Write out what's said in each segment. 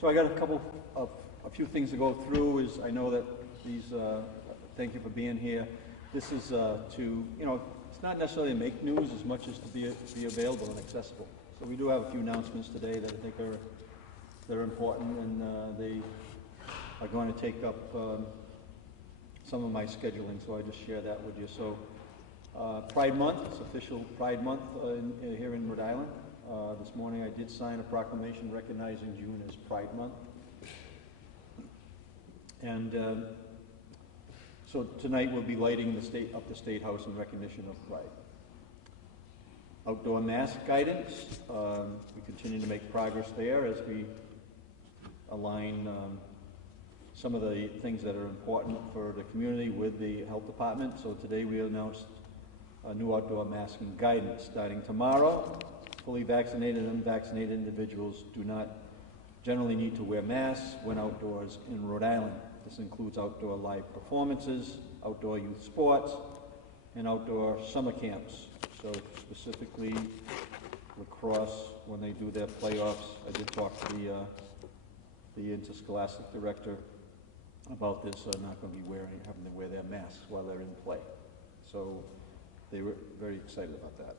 So I got a few things to go through. I know that these, thank you for being here. This is to, it's not necessarily to make news as much as to be available and accessible. So we do have a few announcements today that I think they're important, and they are going to take up some of my scheduling, so I just share that with you. So Pride Month, it's official Pride Month here in Rhode Island. This morning I did sign a proclamation recognizing June as Pride Month. And so tonight we'll be lighting up the State House in recognition of Pride. Outdoor mask guidance, we continue to make progress there as we align some of the things that are important for the community with the health department. So today we announced a new outdoor masking guidance starting tomorrow. Fully vaccinated and unvaccinated individuals do not generally need to wear masks when outdoors in Rhode Island. This includes outdoor live performances, outdoor youth sports, and outdoor summer camps. So specifically lacrosse, when they do their playoffs, I did talk to the interscholastic director about this, not going to be having to wear their masks while they're in play. So they were very excited about that.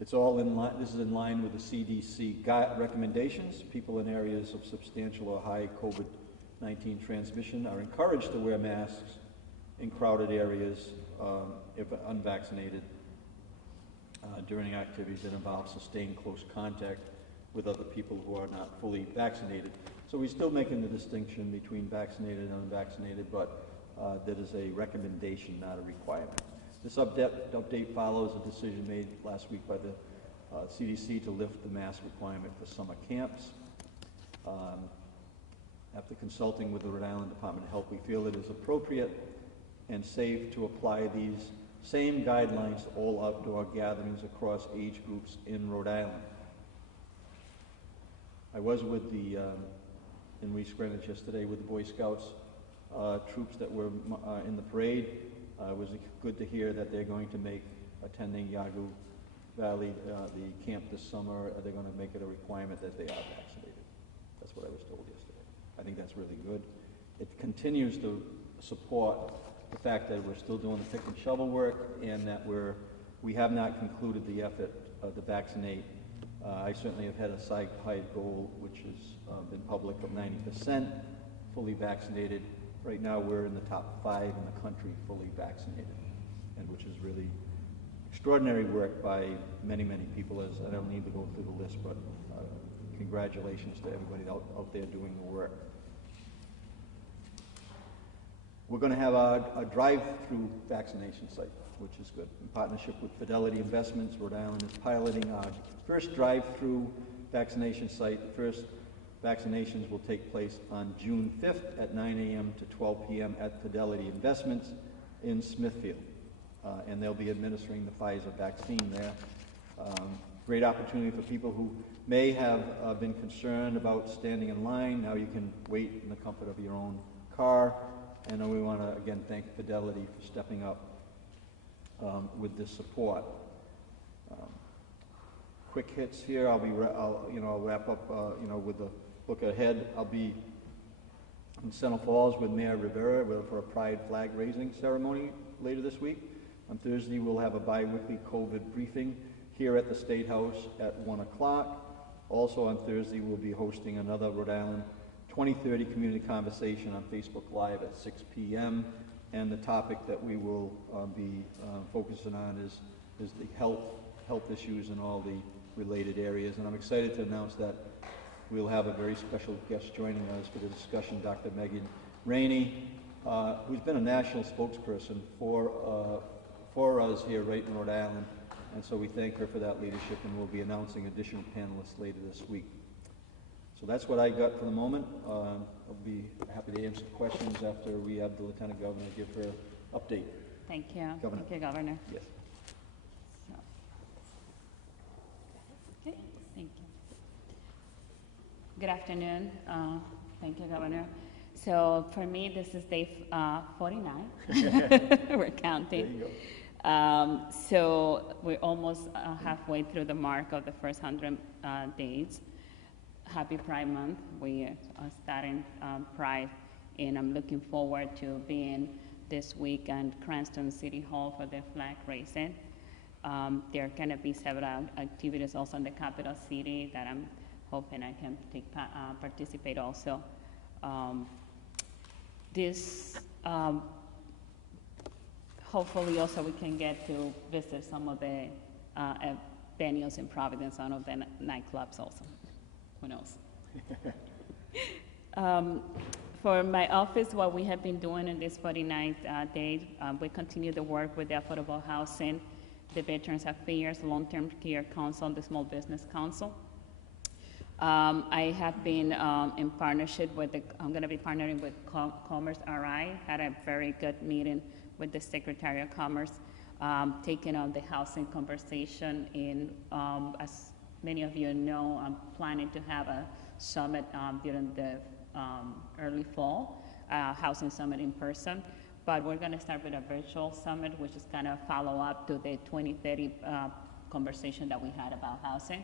It's all in line, this is in line with the CDC recommendations. People in areas of substantial or high COVID-19 transmission are encouraged to wear masks in crowded areas if unvaccinated during activities that involve sustained close contact with other people who are not fully vaccinated. So we're still making the distinction between vaccinated and unvaccinated, but that is a recommendation, not a requirement. This update follows a decision made last week by the CDC to lift the mask requirement for summer camps. After consulting with the Rhode Island Department of Health, we feel it is appropriate and safe to apply these same guidelines to all outdoor gatherings across age groups in Rhode Island. I was with in East Greenwich yesterday with the Boy Scouts troops that were in the parade. It was good to hear that they're going to make attending Yawgoo Valley, the camp this summer, they're going to make it a requirement that they are vaccinated. That's what I was told yesterday. I think that's really good. It continues to support the fact that we're still doing the pick and shovel work, and that we have not concluded the effort to vaccinate. I certainly have had a side goal, which has been public, of 90% fully vaccinated. Right now we're in the top 5 in the country fully vaccinated, and which is really extraordinary work by many, many people. As I don't need to go through the list, but congratulations to everybody out there doing the work. We're going to have a drive-through vaccination site, which is good. In partnership with Fidelity Investments, Rhode Island is piloting our first drive-through vaccination site. The first vaccinations will take place on June 5th at 9 a.m. to 12 p.m. at Fidelity Investments in Smithfield. And they'll be administering the Pfizer vaccine there. Great opportunity for people who may have been concerned about standing in line. Now you can wait in the comfort of your own car. And we want to, again, thank Fidelity for stepping up with this support. Quick hits here. I'll wrap up, with the look ahead. I'll be in Central Falls with Mayor Rivera for a Pride flag raising ceremony later this week. On Thursday, we'll have a bi-weekly COVID briefing here at the State House at 1 o'clock. Also on Thursday, we'll be hosting another Rhode Island 2030 community conversation on Facebook Live at 6 p.m. And the topic that we will be focusing on is the health issues in all the related areas. And I'm excited to announce that we'll have a very special guest joining us for the discussion, Dr. Megan Rainey, who's been a national spokesperson for us here right in Rhode Island. And so we thank her for that leadership, and we'll be announcing additional panelists later this week. So that's what I got for the moment. I'll be happy to answer questions after we have the Lieutenant Governor give her update. Thank you. Governor. Thank you, Governor. Yes. So. Okay, thank you. Good afternoon. Thank you, Governor. So for me, this is day 49. We're counting. There you go. So we're almost halfway through the mark of the first 100 days. happy Pride Month. We are starting Pride, and I'm looking forward to being this week at Cranston City Hall for the flag raising. There are going to be several activities also in the capital city that I'm hoping I can participate also. Hopefully also we can get to visit some of the venues in Providence, some of the nightclubs also. Who knows? For my office, what we have been doing in this 49th day, we continue to work with the Affordable Housing, the Veterans Affairs, Long-Term Care Council, and the Small Business Council. I have been in partnership with I'm going to be partnering with Commerce RI, had a very good meeting with the Secretary of Commerce, taking on the housing conversation. As many of you know, I'm planning to have a summit during the early fall, housing summit in person. But we're going to start with a virtual summit, which is kind of follow up to the 2030 conversation that we had about housing.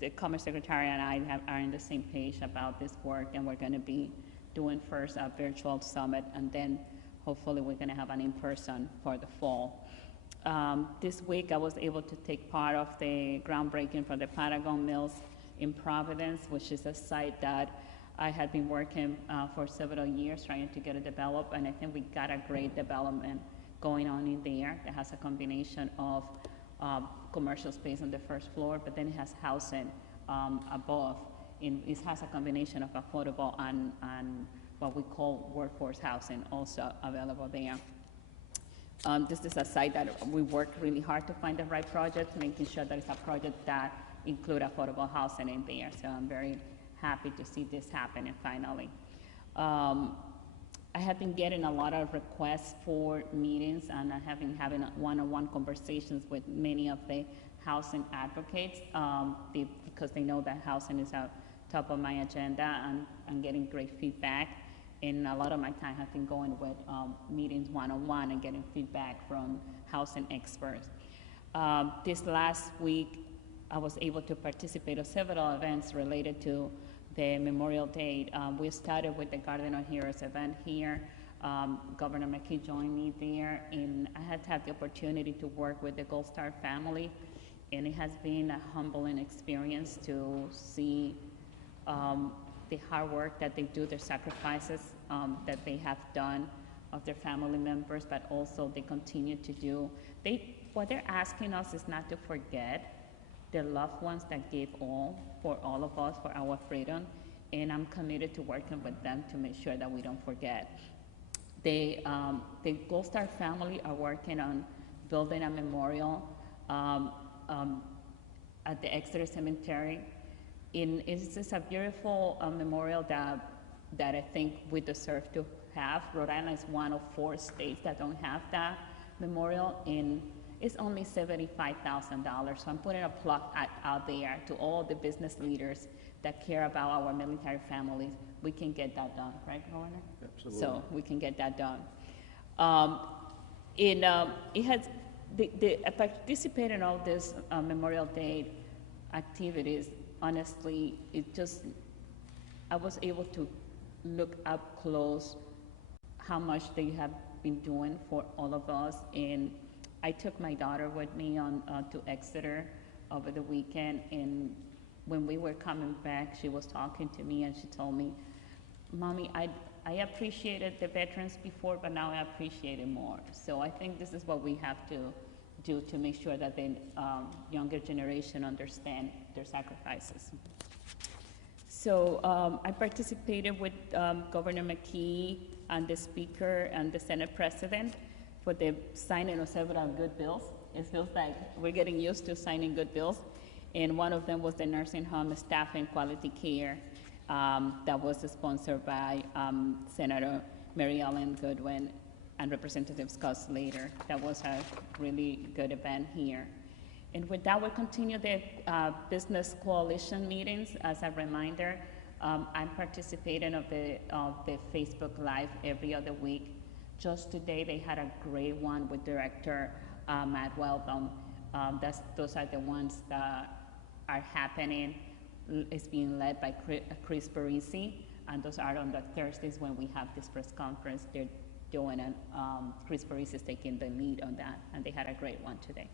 The Commerce Secretary and I are on the same page about this work, and we're going to be doing first a virtual summit, and then hopefully we're going to have an in-person for the fall. This week I was able to take part of the groundbreaking for the Paragon Mills in Providence, which is a site that I had been working for several years trying to get it developed, and I think we got a great development going on in there that has a combination of commercial space on the first floor, but then it has housing above. It has a combination of affordable and what we call workforce housing also available there. This is a site that we worked really hard to find the right project, making sure that it's a project that include affordable housing in there. So I'm very happy to see this happening finally. I have been getting a lot of requests for meetings, and I have been having one-on-one conversations with many of the housing advocates because they know that housing is at top of my agenda, and I'm getting great feedback. And a lot of my time has been going with meetings one-on-one and getting feedback from housing experts. This last week, I was able to participate in several events related to the Memorial Day. We started with the Garden of Heroes event here. Governor McKee joined me there, and I had the opportunity to work with the Gold Star family, and it has been a humbling experience to see the hard work that they do, their sacrifices that they have done of their family members, but also they continue to do. What they're asking us is not to forget their loved ones that gave all for all of us, for our freedom, and I'm committed to working with them to make sure that we don't forget. The Gold Star family are working on building a memorial at the Exeter Cemetery. It's just a beautiful memorial that I think we deserve to have. Rhode Island is one of 4 states that don't have that memorial, and it's only $75,000. So I'm putting a plug out there to all the business leaders that care about our military families. We can get that done, right, Governor? Absolutely. So we can get that done. I participated in all these Memorial Day activities. Honestly, I was able to look up close how much they have been doing for all of us. And I took my daughter with me to Exeter over the weekend, and when we were coming back, she was talking to me and she told me, "Mommy, I appreciated the veterans before, but now I appreciate it more." So I think this is what we have to do to make sure that the younger generation understand their sacrifices. So I participated with Governor McKee and the Speaker and the Senate President for the signing of several good bills. It feels like we're getting used to signing good bills. And one of them was the nursing home staff and quality care that was sponsored by Senator Mary Ellen Goodwin and Representative Scott Slater. That was a really good event here. And with that, we'll continue the business coalition meetings. As a reminder, I'm participating of the Facebook Live every other week. Just today, they had a great one with Director Matt Weldon. Those are the ones that are happening is being led by Chris Parisi, and those are on the Thursdays when we have this press conference. They're doing, and Chris Parisi is taking the lead on that, and they had a great one today.